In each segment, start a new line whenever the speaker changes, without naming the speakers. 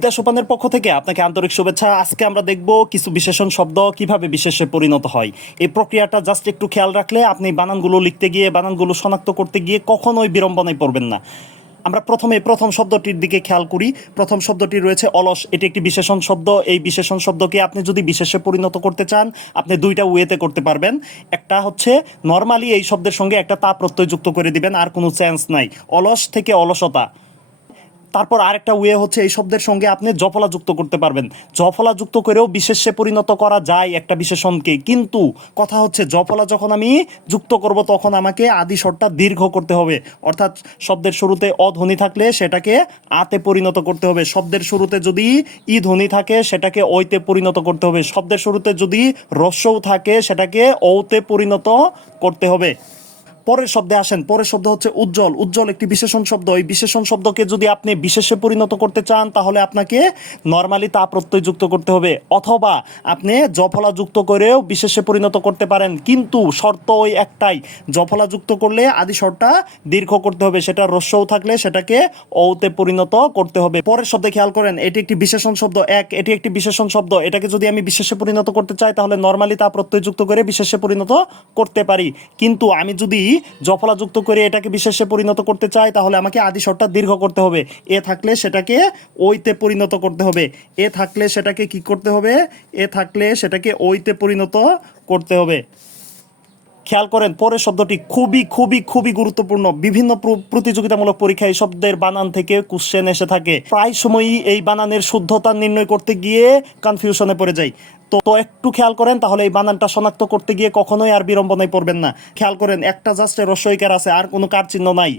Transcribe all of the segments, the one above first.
বিদ্যা সোপানের পক্ষ থেকে আপনাকে আন্তরিক শুভেচ্ছা। আজকে আমরা দেখব কিছু বিশেষণ শব্দ কীভাবে বিশেষে পরিণত হয়। এই প্রক্রিয়াটা জাস্ট একটু খেয়াল রাখলে আপনি বানানগুলো লিখতে গিয়ে, বানানগুলো শনাক্ত করতে গিয়ে কখনোই বিড়ম্বনায় পড়বেন না। আমরা প্রথমে প্রথম শব্দটির দিকে খেয়াল করি। প্রথম শব্দটি রয়েছে অলস। এটি একটি বিশেষণ শব্দ। এই বিশেষণ শব্দকে আপনি যদি বিশেষে পরিণত করতে চান, আপনি দুইটা ওয়েতে করতে পারবেন। একটা হচ্ছে নর্মালি এই শব্দের সঙ্গে একটা তা প্রত্যয় যুক্ত করে দিবেন, আর কোনো চান্স নাই। অলস থেকে অলসতা। তারপর আরেকটা ওয়ে হচ্ছে এই শব্দের সঙ্গে আপনি জফলা যুক্ত করতে পারবেন। জফলা যুক্ত করেও বিশেষে পরিণত করা যায় একটা বিশেষণকে। কিন্তু কথা হচ্ছে জফলা যখন আমি যুক্ত করব তখন আমাকে আদি স্বরটা দীর্ঘ করতে হবে। অর্থাৎ শব্দের শুরুতে অধ্বনি থাকলে সেটাকে আতে পরিণত করতে হবে। শব্দের শুরুতে যদি ই ধ্বনি থাকে সেটাকে ঐতে পরিণত করতে হবে। শব্দের শুরুতে যদি রস্যও থাকে সেটাকে ঔতে পরিণত করতে হবে। পরের শব্দে আসেন। পরের শব্দ হচ্ছে উজ্জ্বল। উজ্জ্বল একটি বিশেষণ শব্দ। এই বিশেষণ শব্দকে যদি আপনি বিশেষে পরিণত করতে চান, তাহলে আপনাকে নর্মালি তা প্রত্যয় যুক্ত করতে হবে। অথবা আপনি জফলা যুক্ত করেও বিশেষে পরিণত করতে পারেন। কিন্তু শর্ত ওই একটাই জফলা যুক্ত করলে আদি স্বরটা দীর্ঘ করতে হবে। সেটা রস্যও থাকলে সেটাকে ঔতে পরিণত করতে হবে। পরের শব্দে খেয়াল করেন, এটি একটি বিশেষণ শব্দ। এক, এটি একটি বিশেষণ শব্দ। এটাকে যদি আমি বিশেষে পরিণত করতে চাই, তাহলে নর্মালি তা প্রত্যয় যুক্ত করে বিশেষে পরিণত করতে পারি। কিন্তু আমি যদি জফলা যুক্ত করে এটাকে বিশেষে পরিণত করতে চাই তাহলে আমাকে আদি স্বরটা দীর্ঘ করতে হবে। এ থাকলে সেটাকে ওইতে পরিণত করতে হবে। এ থাকলে সেটাকে কি করতে হবে? এ থাকলে সেটাকে ওইতে পরিণত করতে হবে। খেয়াল করেন, পরের শব্দটি খুবই খুবই খুবই গুরুত্বপূর্ণ। বিভিন্ন প্রতিযোগিতামূলক পরীক্ষায় শব্দের বানান থেকে কোশ্চেন এসে থাকে। প্রায় সময়ই এই বানানের শুদ্ধতা নির্ণয় করতে গিয়ে কনফিউশনে পড়ে যায় তো তো একটু খেয়াল করেন, তাহলে এই বানানটা শনাক্ত করতে গিয়ে কখনোই আর বিড়ম্বনায় পড়বেন না। খেয়াল করেন, একটা জাস্ট রসইকার আছে, আর কোনো কার চিহ্ন নাই।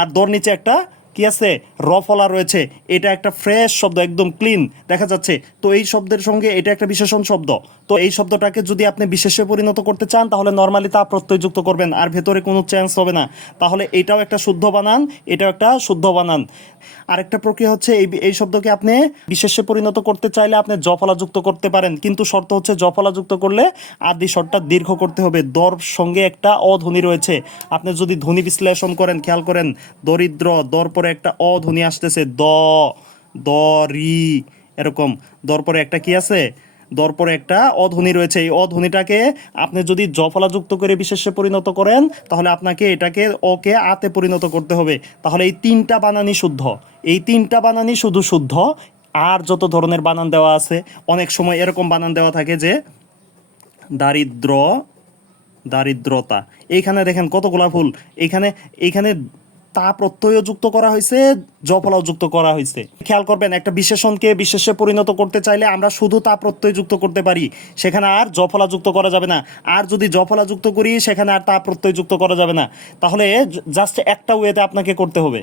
আর দর নিচে একটা কি আছে? রফলা রয়েছে। এটা একটা ফ্রেশ শব্দ, একদম ক্লিন দেখা যাচ্ছে, তো এই শব্দের সঙ্গে এটা একটা বিশেষণ শব্দ। তো এই শব্দটাকে যদি আপনি বিশেষে পরিণত করতে চান, তাহলে নর্মালি তা প্রত্যয়যুক্ত করবেন, আর ভেতরে কোনো চেঞ্জ হবে না। তাহলে এটাও একটা শুদ্ধ বানান, এটাও একটা শুদ্ধ বানান। আরেকটা প্রক্রিয়া হচ্ছে, এই এই শব্দকে আপনি বিশেষে পরিণত করতে চাইলে আপনি জফলা যুক্ত করতে পারেন। কিন্তু শর্ত হচ্ছে জফলা যুক্ত করলে আদি স্বরটা দীর্ঘ করতে হবে। দর সঙ্গে একটা অধ্বনি রয়েছে। আপনি যদি ধ্বনি বিশ্লেষণ করেন, খেয়াল করেন, দরিদ্র, দর পরে একটা অ ধ্বনি আসতেছে, দ দ, রি, এরকম। দর পরে একটা কি আছে? দর পরে একটা অধ্বনি রয়েছে। এই অধ্বনিটাকে আপনি যদি জফলা যুক্ত করে বিশেষে পরিণত করেন, তাহলে আপনাকে এটাকে ওকে আতে পরিণত করতে হবে। তাহলে এই তিনটা বানানই শুদ্ধ। এই তিনটা বানানই শুধু শুদ্ধ। আর যত ধরনের বানান দেওয়া আছে, অনেক সময় এরকম বানান দেওয়া থাকে যে, দারিদ্র, দারিদ্রতা। এইখানে দেখেন কতগুলা ভুল। এইখানে এইখানে তা প্রত্যয় যুক্ত করা হয়েছে, জফলাও যুক্ত করা হয়েছে। খেয়াল করবেন, একটা বিশেষণকে বিশেষে পরিণত করতে চাইলে আমরা শুধু তা প্রত্যয় যুক্ত করতে পারি। সেখানে আর জফলা যুক্ত করা যাবে না। আর যদি জফলা যুক্ত করি, সেখানে আর তা প্রত্যয় যুক্ত করা যাবে না। তাহলে জাস্ট একটা ওয়েতে আপনাকে করতে হবে।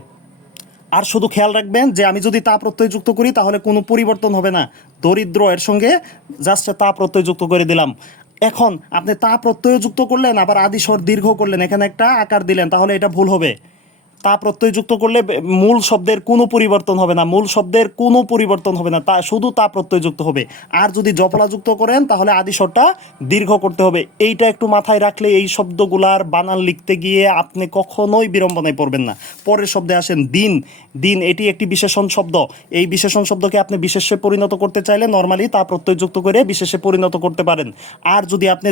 আর শুধু খেয়াল রাখবেন যে, আমি যদি তা প্রত্যয় যুক্ত করি, তাহলে কোনো পরিবর্তন হবে না। দরিদ্র এর সঙ্গে জাস্ট তা প্রত্যয় যুক্ত করে দিলাম। এখন আপনি তা প্রত্যয় যুক্ত করলেন, আবার আদি স্বর দীর্ঘ করলেন। এখানে একটা আকার দিলেন, তাহলে এটা ভুল হবে। তা প্রত্যয়যুক্ত করলে মূল শব্দের কোনো পরিবর্তন হবে না, মূল শব্দের কোনো পরিবর্তন হবে না, তা শুধু তা প্রত্যয়যুক্ত হবে। আর যদি যুক্ত করেন, তাহলে আদি স্বরটা দীর্ঘ করতে হবে। এইটা একটু মাথায় রাখলে এই শব্দগুলার বানান লিখতে গিয়ে আপনি কখনোই বিড়ম্বনায় পড়বেন না। পরের শব্দে আসেন দিন। দিন, এটি একটি বিশেষণ শব্দ। এই বিশেষণ শব্দকে আপনি বিশেষে পরিণত করতে চাইলে নর্মালি তা প্রত্যয়যুক্ত করে বিশেষে পরিণত করতে পারেন। আর যদি আপনি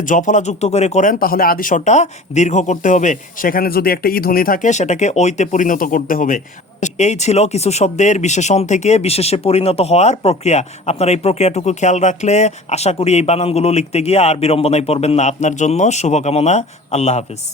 যুক্ত করে করেন, তাহলে আদি স্বরটা দীর্ঘ করতে হবে। সেখানে যদি একটা ই ধ্বনি থাকে, সেটাকে ওইতে পরিণত করতে হবে। এই ছিল কিছু শব্দের বিশেষণ থেকে বিশেষে পরিণত হওয়ার প্রক্রিয়া। আপনার এই প্রক্রিয়াটুকু খেয়াল রাখলে আশা করি এই বানানগুলো লিখতে গিয়ে আর বিড়ম্বনায় পড়বেন না। আপনার জন্য শুভকামনা। আল্লাহ হাফিজ।